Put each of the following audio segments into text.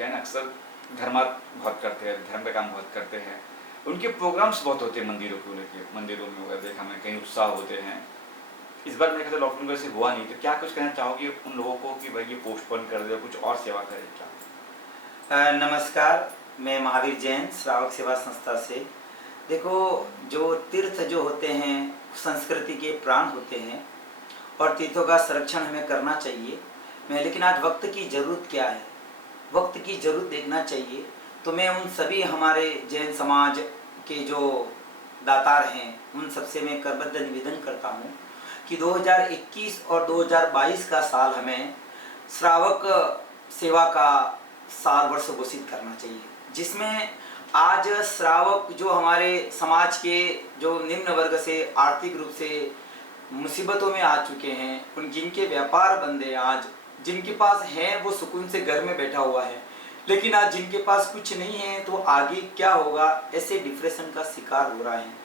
क्या है ना, अक्सर धर्मार्थ बहुत करते हैं, धर्म का काम बहुत करते हैं, उनके प्रोग्राम्स बहुत होते हैं मंदिरों को लेके, मंदिरों में वगैरह देखा मैं, कहीं उत्साह होते हैं। इस बार मेरे ख्याल से लॉकडाउन वैसे हुआ नहीं, तो क्या कुछ कहना चाहोगे उन लोगों को कि भाई ये पोस्टपोन कर दे और कुछ और सेवा करें क्या? नमस्कार, मैं महावीर जैन श्रावक सेवा संस्था से। देखो, जो तीर्थ जो होते हैं संस्कृति के प्राण होते हैं और तीर्थों का संरक्षण हमें करना चाहिए। लेकिन आज वक्त की ज़रूरत क्या है, वक्त की ज़रूरत देखना चाहिए। तो मैं उन सभी हमारे जैन समाज के जो दातार हैं उन सबसे मैं करबद्ध निवेदन करता हूँ कि 2021 और 2022 का साल हमें श्रावक सेवा का साल वर्ष घोषित करना चाहिए, जिसमें आज श्रावक जो हमारे समाज के जो निम्न वर्ग से आर्थिक रूप से मुसीबतों में आ चुके हैं, उन जिनके व्यापार बंद है, आज जिनके पास है वो सुकून से घर में बैठा हुआ है, लेकिन आज जिनके पास कुछ नहीं है तो आगे क्या होगा, ऐसे डिप्रेशन का शिकार हो रहा है।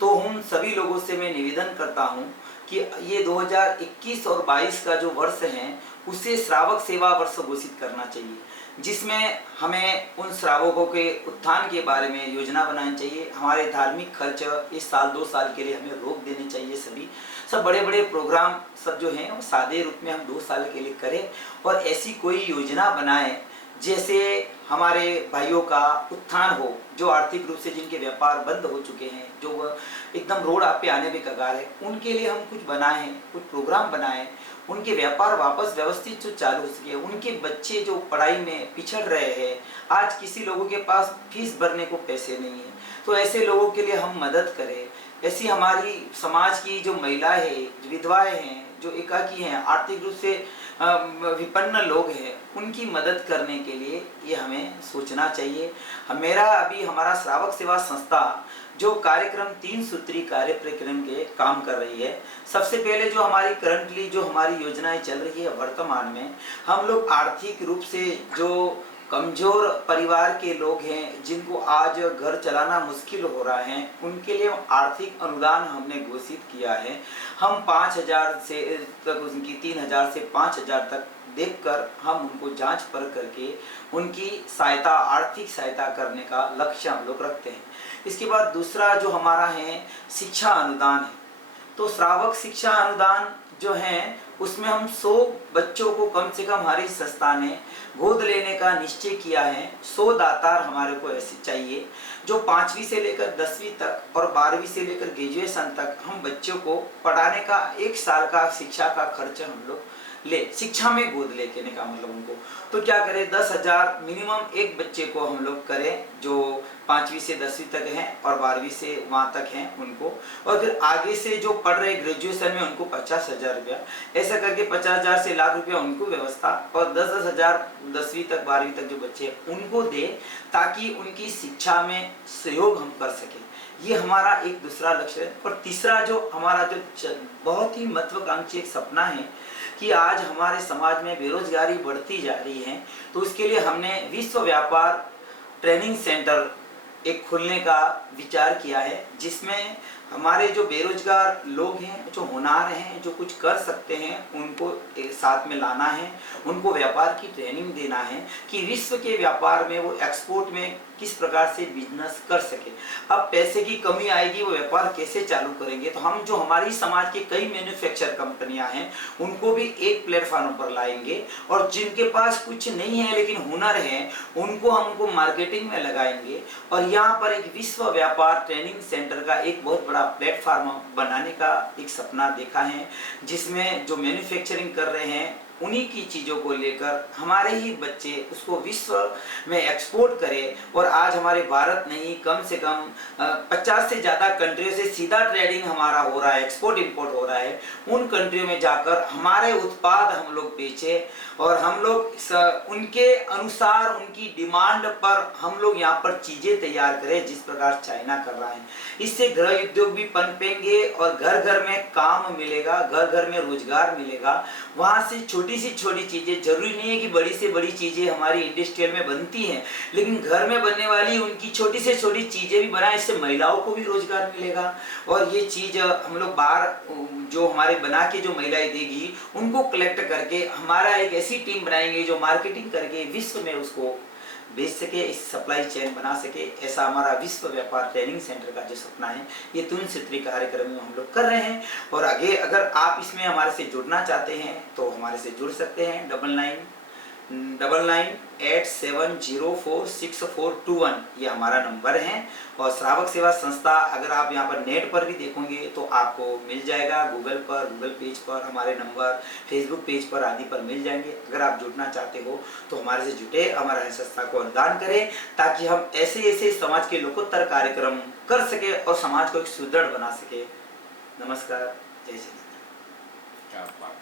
तो उन सभी लोगों से मैं निवेदन करता हूं कि ये 2021 और 22 का जो वर्ष है उसे श्रावक सेवा वर्ष घोषित करना चाहिए, जिसमें हमें उन श्रावकों के उत्थान के बारे में योजना बनानी चाहिए। हमारे धार्मिक खर्च इस साल 2 साल के लिए हमें रोक देने चाहिए। सब बड़े बड़े प्रोग्राम सब जो हैं वो सादे रूप में हम 2 साल के लिए करें और ऐसी कोई योजना बनाएं जैसे हमारे भाइयों का उत्थान हो, जो आर्थिक रूप से जिनके व्यापार बंद हो चुके हैं, जो एकदम रोड पे आने में कगार है, उनके लिए हम कुछ बनाएं, कुछ प्रोग्राम बनाएं, उनके व्यापार वापस व्यवस्थित जो चालू हो सके। उनके बच्चे जो पढ़ाई में पिछड़ रहे हैं, आज किसी लोगों के पास फीस भरने को पैसे नहीं है, तो ऐसे लोगों के लिए हम मदद करें। ऐसी हमारी समाज की जो महिलाएं हैं, विधवाएं हैं, जो एकाकी हैं, आर्थिक रूप से विपन्न लोग हैं, उनकी मदद करने के लिए ये हमें सोचना चाहिए। हमारा श्रावक सेवा संस्था जो कार्यक्रम 3 सूत्री कार्य प्रक्रम के काम कर रही है। सबसे पहले जो हमारी करंटली जो हमारी योजनाएं चल रही है वर्तमान में, हम लोग आर्थिक रूप से जो कमजोर परिवार के लोग हैं, जिनको आज घर चलाना मुश्किल हो रहा है, उनके लिए आर्थिक अनुदान हमने घोषित किया है। हम 5,000 से तक, उनकी 3,000 से 5,000 तक देखकर हम उनको जांच परख करके उनकी सहायता, आर्थिक सहायता करने का लक्ष्य हम लोग रखते हैं। इसके बाद दूसरा जो हमारा है शिक्षा अनुदान है। तो श्रावक शिक्षा अनुदान जो है उसमें हम 100 बच्चों को कम से कम हमारी संस्था ने गोद लेने का निश्चय किया है। 100 दातार हमारे को ऐसे चाहिए जो 5वीं से लेकर 10वीं तक और 12वीं से लेकर ग्रेजुएशन तक हम बच्चों को पढ़ाने का 1 साल का शिक्षा का खर्च हम लोग ले, शिक्षा में गोद लेने का मतलब उनको। तो क्या करें, 10,000 मिनिमम एक बच्चे को हम लोग करें जो 5वीं से 10वीं तक हैं और 12वीं से वहाँ तक हैं उनको, और फिर आगे से जो पढ़ रहे ग्रेजुएशन में उनको 50,000 रुपया, ऐसा करके 50,000 से लाख रुपया उनको व्यवस्था, और 10,000 10वीं तक 12वीं तक जो बच्चे हैं उनको दे, ताकि उनकी शिक्षा में सहयोग हम कर सकें। ये हमारा एक दूसरा लक्ष्य है। और तीसरा जो हमारा जो बहुत ही महत्वाकांक्षी एक सपना है कि आज हमारे समाज में बेरोजगारी बढ़ती जा रही है, तो उसके लिए हमने विश्व व्यापार ट्रेनिंग सेंटर एक खोलने का विचार किया है, जिसमें हमारे जो बेरोजगार लोग हैं, जो होनहार हैं, जो कुछ कर सकते हैं, उनको एक साथ में लाना है, उनको व्यापार की ट्रेनिंग देना है कि विश्व के व्यापार में वो एक्सपोर्ट में किस प्रकार से बिजनेस कर सके। अब पैसे की कमी आएगी, वो व्यापार कैसे चालू करेंगे? तो हम जो हमारी समाज के कई मैन्युफैक्चर कंपनियां हैं उनको भी एक प्लेटफॉर्म पर लाएंगे, और जिनके पास कुछ नहीं है लेकिन हुनर है उनको हमको मार्केटिंग में लगाएंगे, और यहाँ पर एक विश्व व्यापार ट्रेनिंग सेंटर का एक बहुत बड़ा प्लेटफॉर्म बनाने का एक सपना देखा है, जिसमें जो मैन्युफैक्चरिंग कर रहे हैं उन्हीं की चीज़ों को लेकर हमारे ही बच्चे उसको विश्व में एक्सपोर्ट करें। और आज हमारे भारत नहीं, कम से कम 50 से ज़्यादा कंट्रियों से सीधा ट्रेडिंग हमारा हो रहा है, एक्सपोर्ट इंपोर्ट हो रहा है। उन कंट्रियों में जाकर हमारे उत्पाद हम लोग बेचें, और हम लोग उनके अनुसार, उनकी डिमांड पर हम लोग यहाँ पर चीज़ें तैयार करें, जिस प्रकार चाइना कर रहा है। इससे गृह उद्योग भी पनपेंगे और घर घर में काम मिलेगा, घर घर में रोजगार मिलेगा। वहाँ से छोटी चीज़ें, जरूरी नहीं है कि बड़ी से बड़ी चीज़ें हमारी इंडस्ट्रियल में बनती हैं, लेकिन घर में बनने वाली उनकी छोटी से छोटी चीज़ें भी बनाएं, इससे महिलाओं को भी रोजगार मिलेगा। और ये चीज़ हम लोग बाहर जो हमारे बना के जो महिलाएं देगी उनको कलेक्ट करके हमारा एक ऐसी टीम बनाएंगे जो मार्केटिंग करके विश्व में उसको बेच सके, इस सप्लाई चेन बना सके, ऐसा हमारा विश्व व्यापार ट्रेनिंग सेंटर का जो सपना है ये 3 सूत्री कार्यक्रम में हम लोग कर रहे हैं। और आगे अगर आप इसमें हमारे से जुड़ना चाहते हैं तो हमारे से जुड़ सकते हैं। 9997046421 ये हमारा नंबर है। और श्रावक सेवा संस्था अगर आप यहाँ पर नेट पर भी देखोगे तो आपको मिल जाएगा, गूगल पेज पर हमारे नंबर, फेसबुक पेज पर आदि पर मिल जाएंगे। अगर आप जुड़ना चाहते हो तो हमारे से जुटे, हमारा संस्था को अनुदान करें ताकि हम ऐसे समाज के लोकोत्तर कार्यक्रम कर सके और समाज को एक सुदृढ़ बना सके। नमस्कार, जय श्री राम। क्या बात।